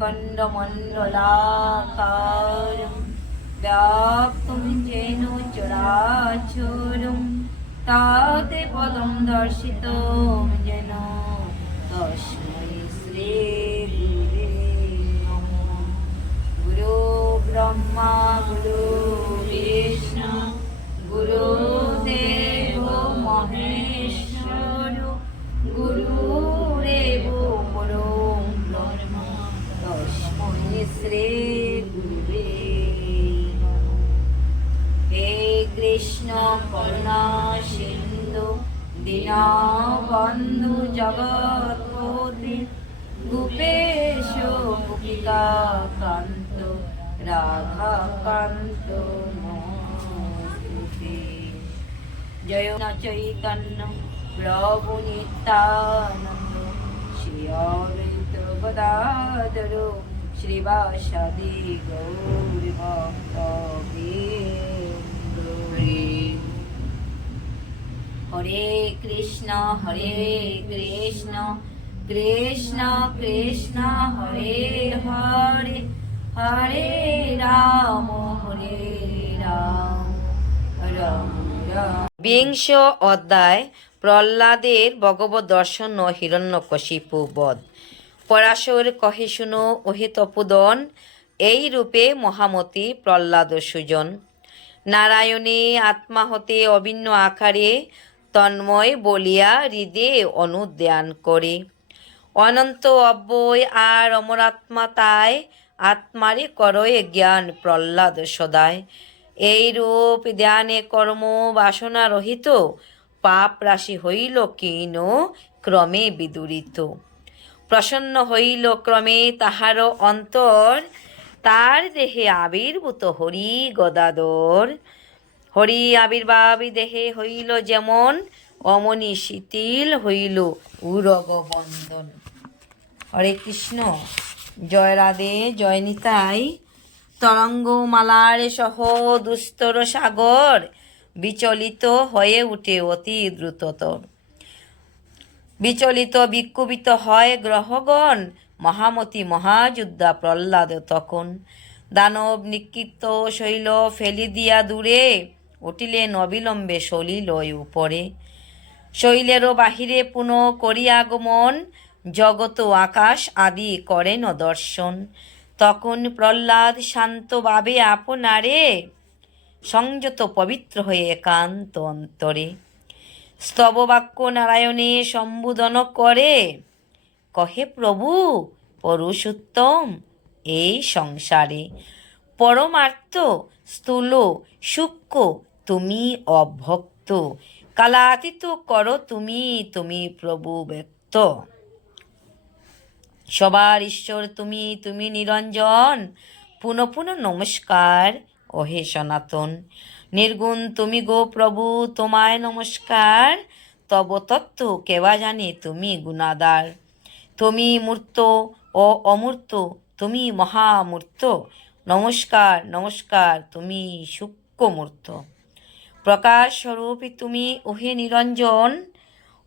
खण्डमण्डलाकारं व्याप्तं येन चराचरं ताते पदं दर्शितं येन तस्मै श्रीगुरुवे नमः। गुरु ब्रह्मा गुरु विष्णु गुरुदेवो महेश्वरो गुरुरेवो परो ब्रह्म तस्मै श्रीगुरुवे नमः। हे कृष्ण करुणा सिन्धु दीनबन्धु जगत्पते गोपेश गोपिकान्त राधाकान्त नमोस्तुते। जय चैतन्य प्रभु नित्यानन्द श्री अद्वैत गदाधर श्रीवासादि गौरभक्तवृन्द। हरे कृष्ण कृष्ण कृष्ण हरे हरे हरे राम राम राम। বিংশ অধ্যায় প্রহ্লাদের ভগবত দর্শন ও হিরণ্যকশিপু বধ। পরাশর কহে শুনো ওহে তপোদন, এই রূপে মহামতি প্রহ্লাদ সুজন। নারায়ণে আত্মা হতে অভিন্ন আকারে তন্ময় বলিয়া হৃদে অনুদ্যান করে। অনন্ত অব্যয় আর অমরাত্মা তাই, আত্মারে করয়ে জ্ঞান প্রহ্লাদ সদায়। এই রূপ ধ্যানে কর্ম বাসনা রহিত, পাপ রাশি হইল ক্ষীণ ক্রমে বিদূরিত। প্রসন্ন হইল ক্রমে তাহার অন্তর, তার দেহে আবির্ভূত হরি গদাধর। হরি আবির্ভাব দেহে হইল যেমন, অমনি শিথিল হইল উরগ বন্ধন। হরে কৃষ্ণ, জয় রাধে, জয় নিতাই। তরঙ্গমালার সহ দুস্তর সাগর, বিচলিত হয়ে উঠে অতি দ্রুততর। বিচলিত বিক্ষুভিত হয় গ্রহগণ, মহামতি মহাযোদ্ধা প্রহ্লাদ তখন। দানব নিক্ষিপ্ত শৈল ফেলি দিয়া দূরে, উঠিলেন অবিলম্বে সলিল উপরে। শৈলেরও বাহিরে পুনঃ করিয়া আগমন, জগত আকাশ আদি করেন দর্শন। তখন প্রহ্লাদ শান্তভাবে আপনারে, সংযত পবিত্র হয়ে একান্ত অন্তরে। স্তববাক্য নারায়ণে সম্বোধন করে, কহে প্রভু পুরুষোত্তম এই সংসারে। পরমার্থ স্থূল সূক্ষ্ম তুমি অভক্ত, কালাতীত করো তুমি তুমি প্রভু ব্যক্ত। সবার ঈশ্বর তুমি তুমি নিরঞ্জন, পুনঃ পুনঃ নমস্কার ওহে সনাতন। নির্গুণ তুমি গো প্রভু তোমায় নমস্কার, তব তত্ত্ব কেবা জানে তুমি গুণাদার। তুমি মূর্ত ও অমূর্ত তুমি মহামূর্ত, নমস্কার নমস্কার তুমি সূক্ষ্মমূর্ত। প্রকাশ স্বরূপী তুমি ওহে নিরঞ্জন,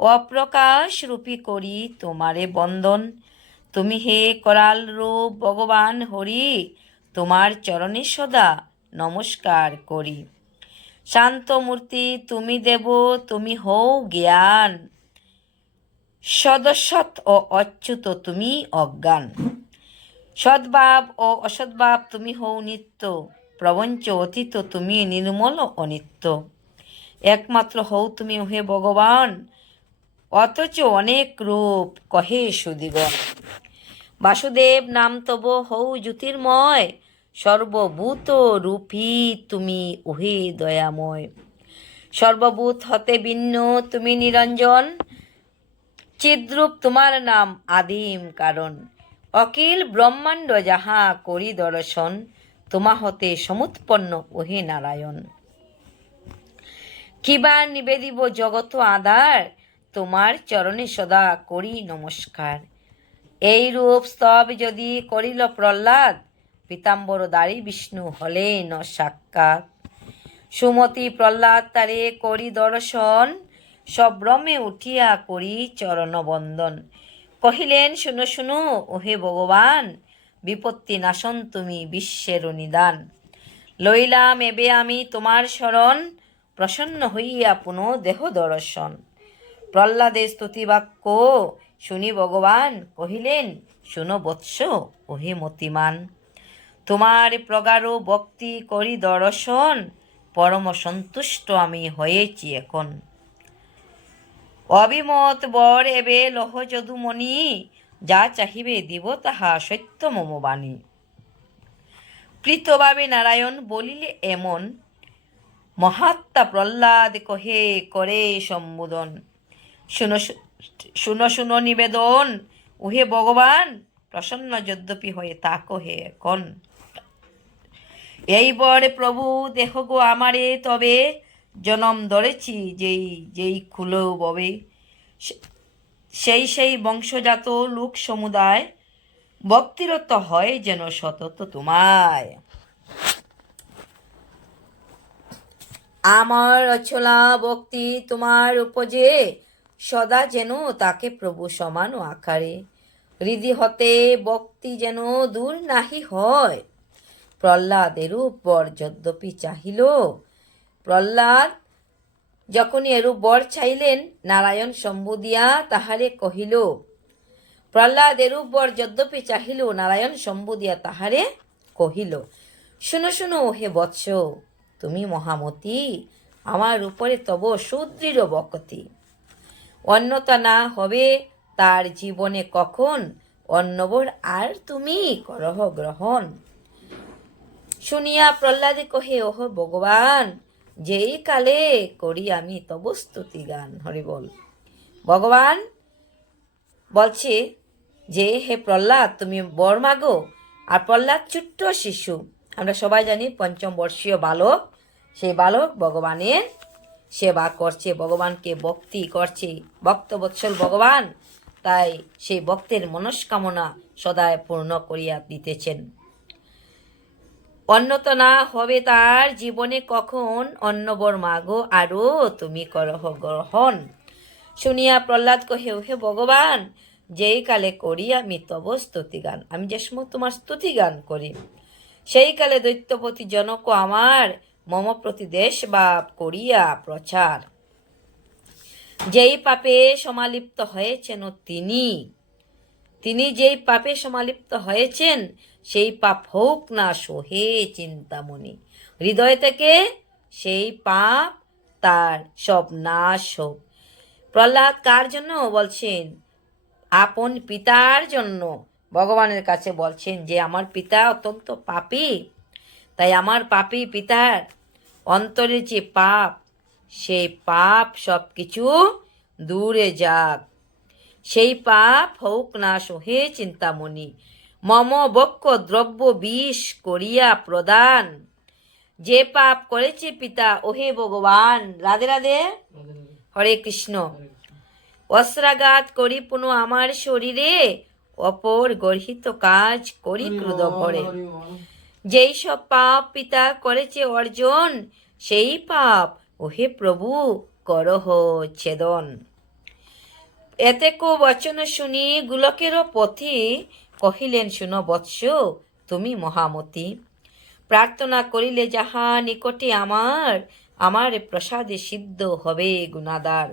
অপ্রকাশ রূপী করি তোমারে বন্দন। তুমি হে করাল রূপ ভগবান হরি, তোমার চরণে সদা নমস্কার করি। শান্তমূর্তি তুমি দেব তুমি হও জ্ঞান, সদসৎ ও অচ্যুত তুমি অজ্ঞান। সদ্ভাব ও অসদ্ভাব তুমি হও নিত্য, প্রবঞ্চ অতীত তুমি নির্মল অনিত্য। একমাত্র হও তুমি হে ভগবান, অথচ অনেক রূপ কহে সুদিগণ। বাসুদেব নাম তব হৌ জ্যোতির্ময়, সর্বভূত রূপী তুমি ওহে দয়াময়। সর্বভূত হতে ভিন্ন তুমি নিরঞ্জন, চিদ্রূপ তোমার নাম আদিম কারণ। অখিল ব্রহ্মাণ্ড যাহা করি দর্শন, তোমা হতে সমুৎপন্ন ওহে নারায়ণ। কিবার নিবেদিব জগত আধার, তোমার চরণে সদা করি নমস্কার। এই রূপ স্তব যদি করিল প্রহ্লাদ, পীতাম্বরধারী বিষ্ণু হলেন সাক্ষাৎ। সুমতি প্রহ্লাদ তারে করি দর্শন, সভ্রমে উঠিয়া করি চরণ বন্দন। কহিলেন শুনো শুনো ওহে ভগবান, বিপত্তি নাশন তুমি বিশ্বের নিদান। লইলাম এবে আমি তোমার শরণ, প্রসন্ন হইয়া পুনঃ দেহ দর্শন। প্রহ্লাদের স্তুতিবাক্য শুনি ভগবান কহিলেন, শুনো বৎস ওহে মতিমান, তোমার প্রগাঢ় ভক্তি করি দর্শন, পরম সন্তুষ্ট আমি হয়েছি এখন। অবিমত বর এবে লহ যদুমণি, যা চাহিবে দিব তাহা সত্য মম বাণী। কৃতভাবে নারায়ণ বলিলে এমন, মহাত্মা প্রহ্লাদ কহে করে সম্বোধন। শুনো শুনো শুনো নিবেদন, ওহে ভগবান প্রসন্ন যদ্যপি হয়ে তা কহে এখন। এইবারে প্রভু দেহ গো আমারে তবে, জনম ধরেছি যেই যেই খুলো ববে, সেই সেই বংশজাত লোক সমুদায়, ভক্তিরত হয় যেন সতত তোমায়। আমার অছলা ভক্তি তোমার উপজে, সদা যেন তাকে প্রভু সমান আকারে, হৃদি হতে ভক্তি যেন দূর নাহি হয়। প্রহ্লাদের বর যদ্যপি চাহিল, প্রহ্লাদ যখনই এরূপ বর চাইলেন, নারায়ণ সম্বোধিয়া তাহারে কহিল। প্রহ্লাদ এরূপ বর যদ্যপি চাহিল, নারায়ণ সম্বোধিয়া তাহারে কহিল, শুনো শুনো হে বৎস, তুমি মহামতি, আমার উপরে তব সুদৃঢ় ভক্তি। অন্যতা না হবে তার জীবনে কখন, অন্নবর আর তুমি করহ গ্রহণ। শুনিয়া প্রহ্লাদে কহে, ওহ ভগবান, যেই কালে করি আমি তব স্তুতি গান। হরি বল। ভগবান বলছে যে, হে প্রহ্লাদ তুমি বর মাগো। আর প্রহ্লাদ ছোট্ট শিশু, আমরা সবাই জানি পঞ্চম বর্ষীয় বালক। সেই বালক ভগবানের সেবা করছে, ভগবানকে ভক্তি করছে, ভক্তবৎসল ভগবান, তাই সেই ভক্তের মনস্কামনা সদায় পূর্ণ করিয়া দিতেছেন। অন্যত না হবে তার জীবনে কখন, অন্নবর মাগো আরো তুমি করহ গ্রহণ। শুনিয়া প্রহ্লাদ কহে, হে ভগবান, যেই কালে করি আমি তব স্তুতিগান, আমি যে সময় তোমার স্তুতিগান করি, সেই কালে দৈত্যপতি জনক আমার মম প্রতি দেশ বাপ করিয়া প্রচার। যেই পাপে সমালিপ্ত হয়েছেন তিনি যেই পাপে সমালিপ্ত হয়েছেন, সেই পাপ হোক না সোহে চিন্তামণি। হৃদয় থেকে সেই পাপ তার সব নাশ হোক। প্রহ্লাদ কার জন্য বলছেন? আপন পিতার জন্য ভগবানের কাছে বলছেন যে আমার পিতা অত্যন্ত পাপী, তাই আমার পাপী পিতার অন্তরে যে পাপ, সেই পাপ সব কিছু দূরে যাক, সেই পাপ হোক না সোহে চিন্তামণি। মম বক্ষ দ্রব্য বিষ করিয়া প্রদান। যে পাপ করেছে পিতা, ওহে ভগবান, রাধে রাধে, হরে কৃষ্ণ। অস্ত্রাঘাত করি পুনঃ আমার শরীরে, অপর গর্হিত কাজ করি ক্রোধ ভরে। যেই সব পাপ পিতা করেছে অর্জন, সেই পাপ ওহে প্রভু করহ ছেদন। এতে কো বচন শুনি গুলকেরও পথি, কহিলেন শুনো বৎস তুমি মহামতি। প্রার্থনা করিলে যাহা নিকটে আমার প্রসাদে সিদ্ধ হবে গুণাদার।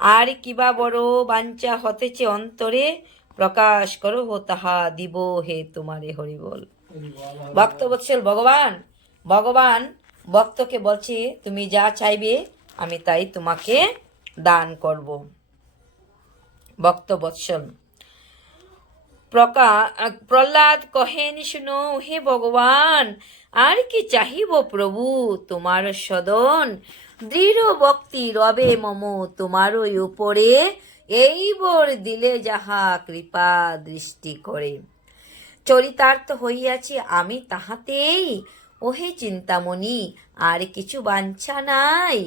আর কিবা বড় বাঞ্ছা হতেছে অন্তরে, প্রকাশ করো তাহা দিব হে তোমারে। হরি বল। ভক্তবৎসল ভগবান ভক্তকে বলছে, তুমি যা চাইবে আমি তাই তোমাকে দান করব। ভক্তবৎসল প্রহ্লাদ কহেন, শুনো হে ভগবান, আর কি চাহিব প্রভু তোমার সদন। দৃঢ় ভক্তি রবে মম তোমারই উপরে, এই বর দিলে যাহা কৃপা দৃষ্টি করে। চরিতার্থ হইয়াছি আমি তাহাতেই, ওহে চিন্তামণি আর কিছু বাঞ্ছা নাই।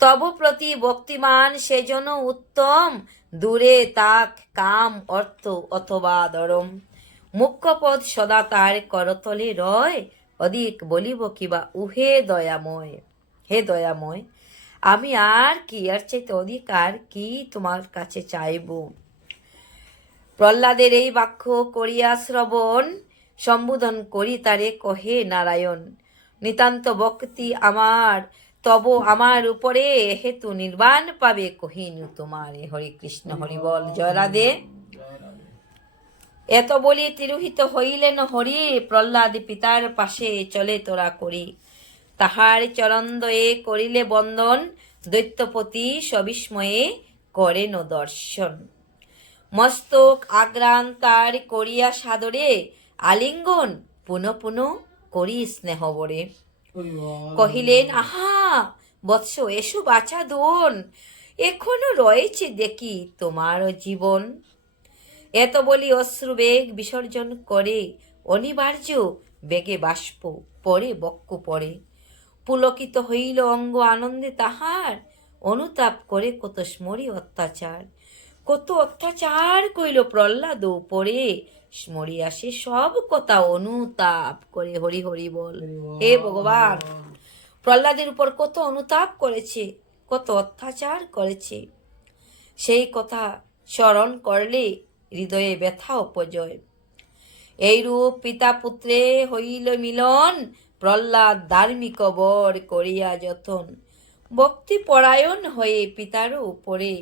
তব প্রতি ভক্তিমান সেজন উত্তম, দূরে তাক কাম অর্থ অথবা ধরম। মুখ্য পদ সদা তার করতলে রয়, অধিক বলিব কিবা উহে দয়াময়। হে দয়াময়, আমি আর কি, আর চাইতে অধিক আর কি তোমার কাছে চাইব। প্রহ্লাদের এই বাক্য করিয়া শ্রবণ, সম্বোধন করি তারে কহে নারায়ণ। নিতান্ত ভক্তি আমার তব আমার উপরে, হেতু নির্বাণ পাবে কহিনু তোমারে। হরে কৃষ্ণ, হরি বল, জয় রাধে। এত বলি তিরোহিত হইলেন হরি, প্রহ্লাদ পিতার পাশে চলে তোরা করি। তাহার চরণদ্বয়ে করিলে বন্দন, দৈত্যপতি সবিস্ময়ে করেন দর্শন। মস্তক আগ্রান তার করিয়া সাদরে, আলিঙ্গন পুনঃ পুনঃ করি স্নেহবরে। কহিলেন আহা বৎস এসো বাছা দোন, এখনো রয়েছে দেখি তোমার জীবন। এত বলি অশ্রুবেগ বিসর্জন করে, অনিবার্য বেগে বাষ্প পরে বক্ষ পড়ে। পুলকিত হইল অঙ্গ আনন্দে তাহার, অনুতাপ করে কত স্মরি অত্যাচার। কত অত্যাচার কইল প্রহ্লাদ উপরে, স্মরি আসে সব কথা অনুতাপ করে। হরি হরি বল। হে ভগবান, প্রহ্লাদের উপর কত অনুতাপ করেছে, কত অত্যাচার করেছে, সেই কথা স্মরণ করলে হৃদয়ে ব্যথা অপজয়। এইরূপ পিতা পুত্রে হইল মিলন, প্রহ্লাদ ধার্মিক বর করিয়া যতন। ভক্তি পরায়ণ হয়ে পিতার উপরে,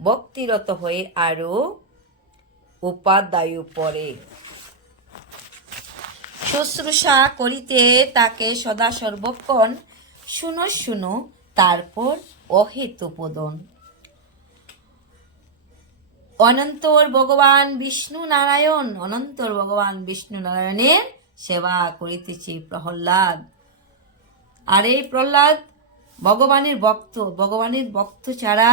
ভক্তিরত হয়ে আরো উপাদায়ু পরে। শুশ্রূষা করিতে তাকে সদা সর্বক্ষণ, শুনো শুনো তারপর অহেতুপদন। অনন্তর ভগবান বিষ্ণু নারায়ণ, অনন্তর ভগবান বিষ্ণু নারায়ণের সেবা করিতেছে প্রহ্লাদ। আর এই প্রহ্লাদ ভগবানের ভক্ত, ভগবানের ভক্ত ছাড়া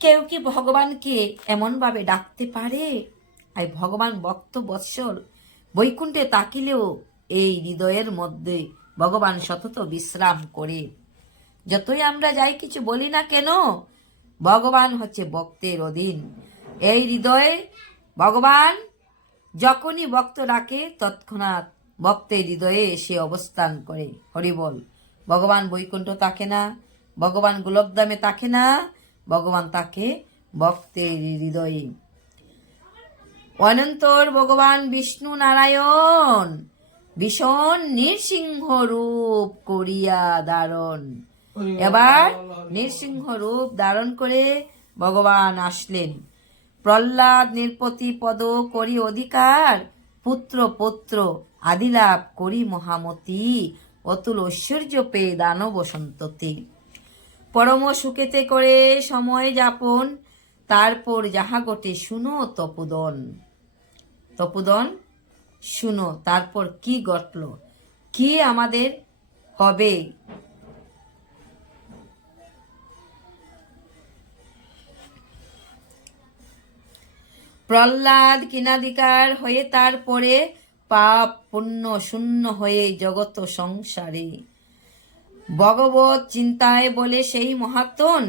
কেউ কি ভগবানকে এমন ভাবে ডাকতে পারে? আর ভগবান ভক্ত বৎসল, বৈকুণ্ঠে তাকিলেও এই হৃদয়ের মধ্যে ভগবান সতত বিশ্রাম করে। যতই আমরা যাই কিছু বলি না কেন, ভগবান হচ্ছে ভক্তের অধীন। এই হৃদয়ে ভগবান যখনই ভক্ত ডাকে, তৎক্ষণাৎ ভক্তের হৃদয়ে এসে অবস্থান করে। হরি বল। ভগবান বৈকুণ্ঠ থাকে না, ভগবান গোলকধামে থাকে না, ভগবান তাকে ভক্তের হৃদয়ে। অনন্তর ভগবান বিষ্ণু নারায়ণ, ভীষণ নৃসিংহ রূপ করিয়া ধারণ। এবার নৃসিংহ রূপ ধারণ করে ভগবান আসলেন। প্রহ্লাদ নির্পতি পদ করি অধিকার, পুত্র পুত্র আদিলাভ করি মহামতি, অতুল ঐশ্বর্য পেয়ে দানব সন্ততি। পরম সুখেতে করে সময় যাপন, তারপর যাহা ঘটে শুনো তপোদন। তপোদন শুনো, তারপর কি ঘটল, কি আমাদের হবে। প্রহ্লাদ কিনাধিকার হয়ে তারপরে পাপ পুণ্য শূন্য হয়ে জগত সংসারে, ভগবত চিন্তায় বলে সেই মহাত্মন,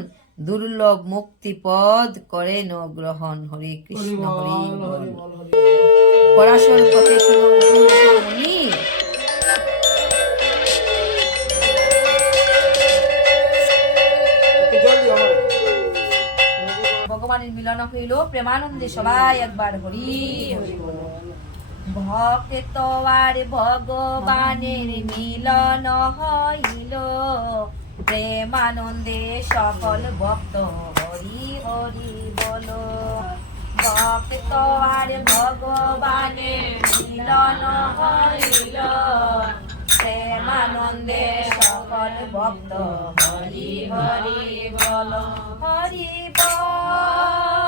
দুর্লভ মুক্তি পদ করেন গ্রহণ। হরে কৃষ্ণ, হরি বল। পরাশর পথে শুনো মুনি, ভগবানের মিলন হইল, প্রেমানন্দে সবাই একবার হরি হরি বল। ভক্ত আর ভগবানের মিলন হইল, প্রেমানন্দে সকল ভক্ত হরি হরি বল। ভক্ত আর ভগবানের মিলন হইল, প্রেমানন্দে সকল ভক্ত হরি হরি বল। হরি বল।